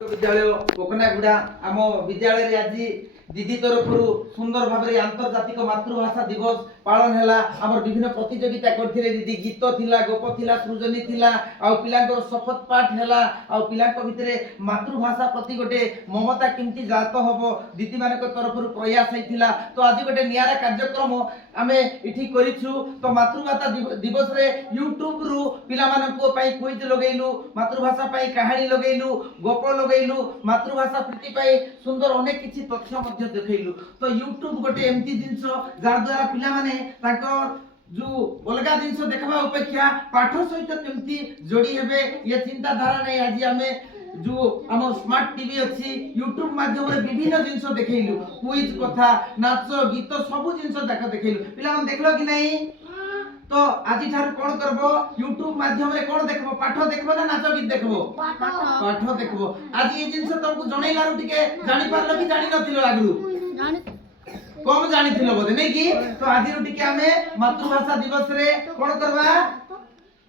विद्यालय कोकनागुड़ा आम विद्यालय आज दीदी तरफ सुंदर भाव आंतर्जातिक मातृभाषा दिवस पालन है। आम विभिन्न प्रतियोगिता करते दीदी गीत थिला गोप थिला सृजनी थिला आ पिलांकर शपथ पाठ है आ पिलांक भितर मातृभाषा प्रति गोटे ममता केमती जात हम दीदी मान तरफ प्रयास होता। तो आज गोटे नियारा कार्यक्रम आम इठी करिछु। तो मातृभाषा दिवस रे यूट्यूब रु पिला माननको पई क्विज लगैलु मातृभाषा पई कहानी लगैलु गोप लगैलु मातृभाषा प्रीति पई सुंदर अनेक किछि तथ्य मध्य देखैलु। तो यूट्यूब गोटे एमती जिंस जार द्वारा पिला माने ताकर जो अलगा जिंस देखबा अपेक्षा पाठ सहित केमती जोड़ी हेबे ये चिंता धारा नै आज आमे जो हम स्मार्ट टीवी अच्छी यूट्यूब माध्यम रे विभिन्न जिंस देखैलु क्विज कथा नाच गीत सब जिंस देखैलु पिला मन देखलो कि नहीं। तो आज ठार कोन करबो यूट्यूब माध्यम रे कोन देखबो पाठ देखबो ना नाच गीत देखबो पाठ देखबो। आज ये जिंस तुमको जणैलारु टिके जानि पारलो कि जानि नथिलो आगु कम जानि थिलो बोधे नै कि। तो आज रु टिके हमें मातृभाषा दिवस रे कोन करबा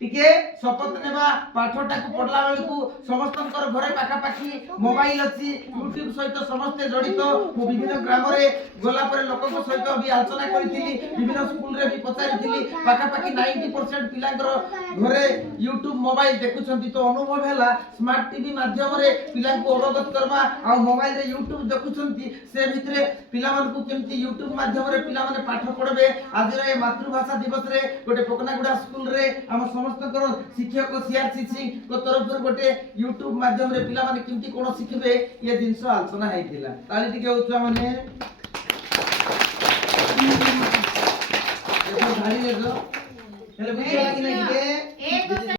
टिके शपथ नेबा पाठटा को पढला बेल को समस्तनकर घरे पाखा पाखी मोबाइल अछि यूट्यूब सहित समस्त जड़ित मो विभिन्न ग्राम रे गोला पर लोकक सहित भी आलोचना करिथिली विभिन्न स्कूल रे भी पचारिथिली पाखा पाखी 90% पिलांकर घरे यूट्यूब मोबाइल देखुछंती। तो अनुभव हैला स्मार्ट टीवी माध्यम रे पिलां को अवगत करबा आ मोबाइल रे यूट्यूब देखुछंती से भितरे पिला मन को केमती यूट्यूब माध्यम रे पिला माने पाठ पढबे। आज रे मातृभाषा दिवस रे गोटे पोकनागुड़ा स्कूल रे हम शिक्षक सीआरसी सिंह को तरफ गोटे यूट्यूब माध्यम रे पिला माने किमती कोन शिखबे ये जिंस आलोचना हैतिला। ताली टिके उछुआ माने देखो धारी ले दो हेले बुझिया कि नै टिके